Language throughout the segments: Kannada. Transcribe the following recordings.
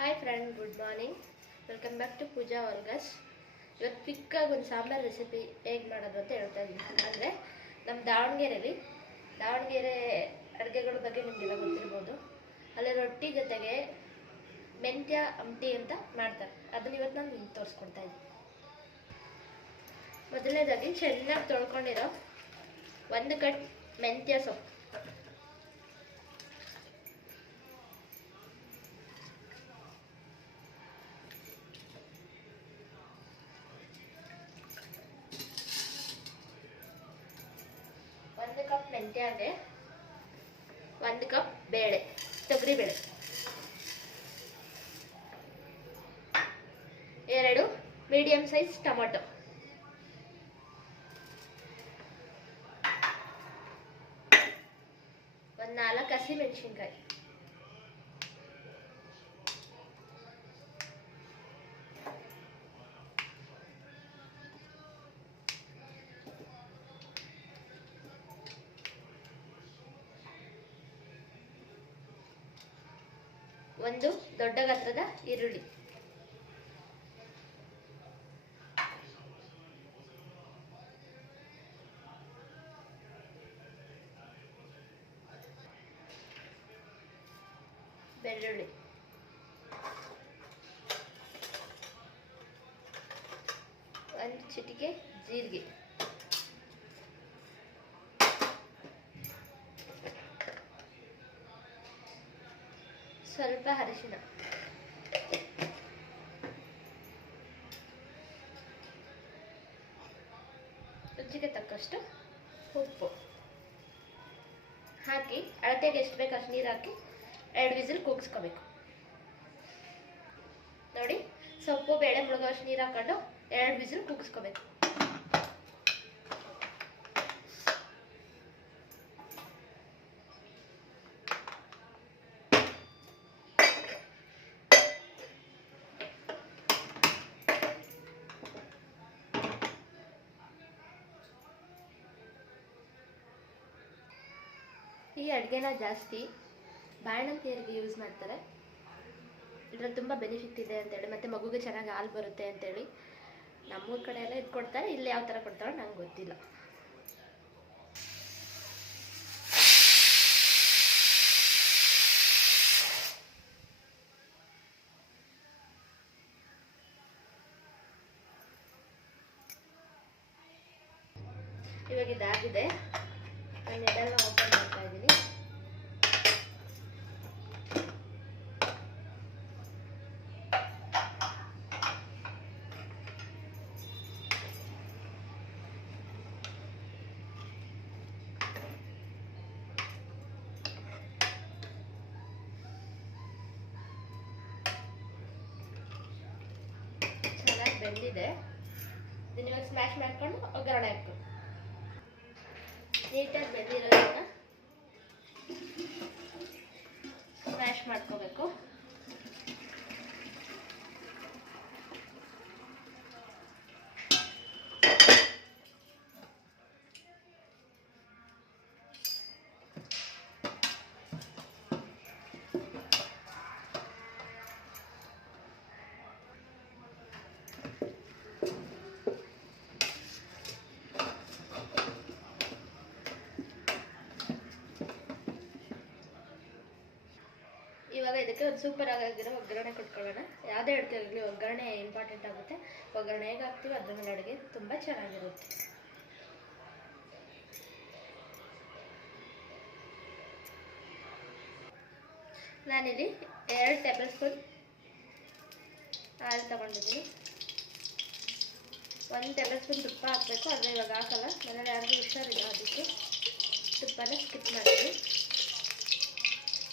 Hi friend good morning welcome back to Pooja Varghese ಇವತ್ತು ಕ್ವಿಕ್ಕಾಗಿ ಒಂದು ಸಾಂಬಾರು ರೆಸಿಪಿ ಹೇಗೆ ಮಾಡೋದು ಅಂತ ಹೇಳ್ತಾ ಇದ್ದೀನಿ. ಅಂದರೆ ನಮ್ಮ ದಾವಣಗೆರೆಯಲ್ಲಿ ದಾವಣಗೆರೆ ಅಡುಗೆಗಳ ಬಗ್ಗೆ ನಿಮಗೆಲ್ಲ ಗೊತ್ತಿರ್ಬೋದು. ಅಲ್ಲಿ ರೊಟ್ಟಿ ಜೊತೆಗೆ ಮೆಂತ್ಯ ಅಂಟಿ ಅಂತ ಮಾಡ್ತಾರೆ. ಅದನ್ನ ಇವತ್ತು ನಾನು ನಿಮ್ಗೆ ತೋರಿಸ್ಕೊಡ್ತಾ ಇದ್ದೀನಿ. ಮೊದಲನೇದಾಗಿ ಚೆನ್ನಾಗಿ ತೊಳ್ಕೊಂಡಿರೋ ಒಂದು ಕಟ್ ಮೆಂತ್ಯ ಸೊಪ್ಪು. ಒಂದು ಕಪ್ ಮೆಂತ್ಯಗೆ ಒಂದು ಕಪ್ ಬೇಳೆ, ತೊಗರಿ ಬೇಳೆ. ಎರಡು ಮೀಡಿಯಂ ಸೈಜ್ ಟೊಮೊಟೊ. ಒಂದು ನಾಲ್ಕು ಹಸಿ ಮೆಣಸಿನ್ಕಾಯಿ. ಒಂದು ದೊಡ್ಡ ಗಾತ್ರದ ಈರುಳ್ಳಿ. ಬೆಳ್ಳುಳ್ಳಿ. ಒಂದು ಚಿಟಿಕೆ ಜೀರಿಗೆ. ಸ್ವಲ್ಪ ಅರಿಶಿನ ರುಚಿಗೆ ತಕ್ಕಷ್ಟು ಉಪ್ಪು. ಹಾಕಿ, ಅಳತೆಗೆ ಎಷ್ಟು ಬೇಕು ಅಷ್ಟು ನೀರು ಹಾಕಿ ಎರಡು ವಿಸಿಲ್ ಕೂಗಿಸ್ಕೋಬೇಕು. ನೋಡಿ, ಸೊಪ್ಪು, ಬೇಳೆ ಮುಳುಗೋಷ್ಟು ನೀರು ಹಾಕೊಂಡು ಎರಡು ವಿಸಿಲ್ ಕೂಗಿಸ್ಕೋಬೇಕು. ಈ ಅಡುಗೆನ ಜಾಸ್ತಿ ಬಾಣಂತಿಯರಿಗೆ ಯೂಸ್ ಮಾಡ್ತಾರೆ. ಇದರಲ್ಲಿ ತುಂಬ ಬೆನಿಫಿಟ್ ಇದೆ ಅಂತೇಳಿ, ಮತ್ತು ಮಗುಗೆ ಚೆನ್ನಾಗಿ ಹಾಲು ಬರುತ್ತೆ ಅಂತೇಳಿ ನಮ್ಮೂರ ಕಡೆ ಎಲ್ಲ ಇದು ಕೊಡ್ತಾರೆ, ಇಲ್ಲಿ ಯಾವ ಥರ ಕೊಡ್ತಾರೋ ನಂಗೆ ಗೊತ್ತಿಲ್ಲ. ಇವಾಗ ಇದಾಗಿದೆ. ನಾನು ಓಪನ್ ಮಾಡ್ತಾ ಇದ್ದೀನಿ ಚೆನ್ನಾಗಿ ಬೆಂದಿದೆ ಇದನ್ನ ಸ್ಮ್ಯಾಶ್ ಮಾಡ್ಕೊಂಡು ಒಗ್ಗರಣೆ ಹಾಕ್ಬೇಕು. ನೀಟಾಗಿ ಬೆಂದಿರೋದನ್ನ ಇದಕ್ಕೆ ಒಂದು ಸೂಪರ್ ಆಗಿರೋ ಒಗ್ಗರಣೆ ಕೊಟ್ಕೊಳ್ಳೋಣ. ಯಾವುದೇ ಅಡುಗೆ ಆಗಲಿ ಒಗ್ಗರಣೆ ಇಂಪಾರ್ಟೆಂಟ್ ಆಗುತ್ತೆ. ಒಗ್ಗರಣೆ ಹೇಗೆ ಹಾಕ್ತೀವಿ ಅದ್ರ ಮೇಲೆ ಅಡುಗೆ ತುಂಬ ಚೆನ್ನಾಗಿರುತ್ತೆ. ನಾನಿಲ್ಲಿ ಎರಡು ಟೇಬಲ್ ಸ್ಪೂನ್ ಹಾಲು ತಗೊಂಡಿದ್ದೀನಿ. ಒಂದು ಟೇಬಲ್ ಸ್ಪೂನ್ ತುಪ್ಪ ಹಾಕಬೇಕು. ಆದರೆ ಇವಾಗ ಹಾಕಲ್ಲ. ಮನೇಲಿ ಯಾರಿಗೂ ಹುಷಾರಿಲ್ಲ ಅದಕ್ಕೆ ತುಪ್ಪನ ಸ್ಕಿಪ್ ಮಾಡ್ತೀವಿ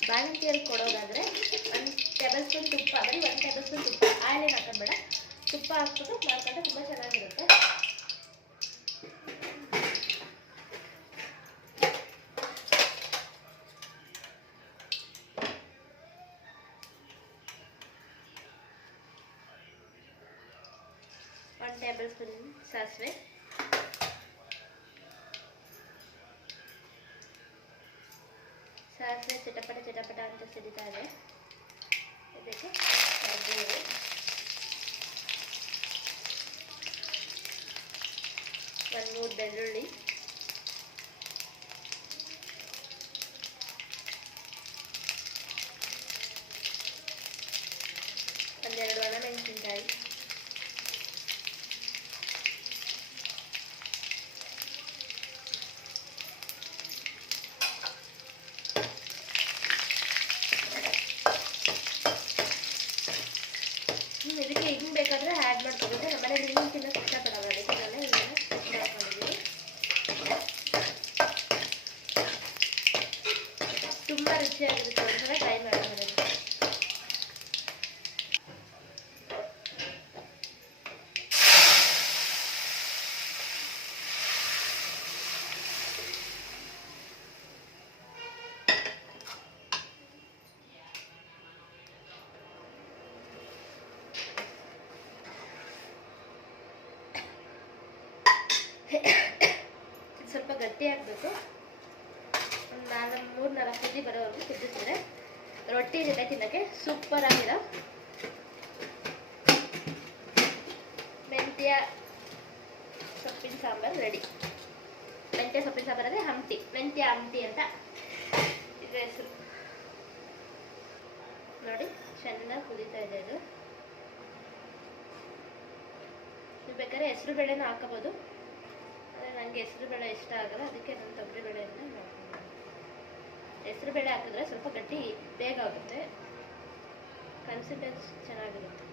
ಬಾಣಂತಿಯಲ್ಲಿ ಕೊಡೋದಾದರೆ ಒಂದು ಟೇಬಲ್ ಸ್ಪೂನ್ ತುಪ್ಪ ಬರೀ ಒಂದು ಟೇಬಲ್ ಸ್ಪೂನ್ ತುಪ್ಪ ಆಯಿಲೇನು ಹಾಕೋಬೇಡ ತುಪ್ಪ ಹಾಕ್ಬಿಟ್ಟು ಮಾಡ್ಕೊಂಡ್ರೆ ತುಂಬ ಚೆನ್ನಾಗಿರುತ್ತೆ ಒಂದು ಟೇಬಲ್ ಸ್ಪೂನ್ ಸಾಸಿವೆ ಸಾಸಿವೆ ಚಟಪಟ ಚಟಪಟ ಅಂತ ಸಿಡಿತಾ ಇದೆ ಇದಕ್ಕೆ ಕರಿಬೇವು. ಒಂದು ಮೂರು ಬೆಳ್ಳುಳ್ಳಿ. ಸ್ವಲ್ಪ ಗಟ್ಟಿ ಆಗಬೇಕು. ಒಂದು ನಾಲ್ಕು ಮೂರು ನಾಲ್ಕು ಕೆ ಜಿ ಬರೋವರೆಗೂ ಕುದಿಸಿದ್ರೆ ರೊಟ್ಟಿ ಜೊತೆ ತಿನ್ನೋಕ್ಕೆ ಸೂಪರ್ ಆಗಿರೋ ಮೆಂತ್ಯ ಸೊಪ್ಪಿನ ಸಾಂಬಾರು ರೆಡಿ ಮೆಂತ್ಯ ಸೊಪ್ಪಿನ ಸಾಂಬಾರು ಅಂದರೆ ಹಂಪಿ. ಮೆಂತ್ಯ ಹಂಪಿ ಅಂತ ಇದ್ರ ಹೆಸರು. ನೋಡಿ, ಚೆನ್ನಾಗಿ ಕುದೀತಾ ಇದೆ ಇದು. ನೀವು ಬೇಕಾದ್ರೆ ಹೆಸರು ಬೇಳೆನೂ ಹಾಕೋಬೋದು. ಆದರೆ ನನಗೆ ಹೆಸರು ಬೇಳೆ ಇಷ್ಟ ಆಗಲ್ಲ, ಅದಕ್ಕೆ ನಾನು ತೊಗರಿ ಮಾಡ್ತೀನಿ. ಮಾಡ್ಕೊಂಡಿದ್ದೀನಿ ಹೆಸರು ಬೇಳೆ ಹಾಕಿದ್ರೆ ಸ್ವಲ್ಪ ಗಟ್ಟಿ, ಬೇಗ ಆಗುತ್ತೆ. ಕನ್ಸಿಸ್ಟೆನ್ಸ್ ಚೆನ್ನಾಗಿರುತ್ತೆ.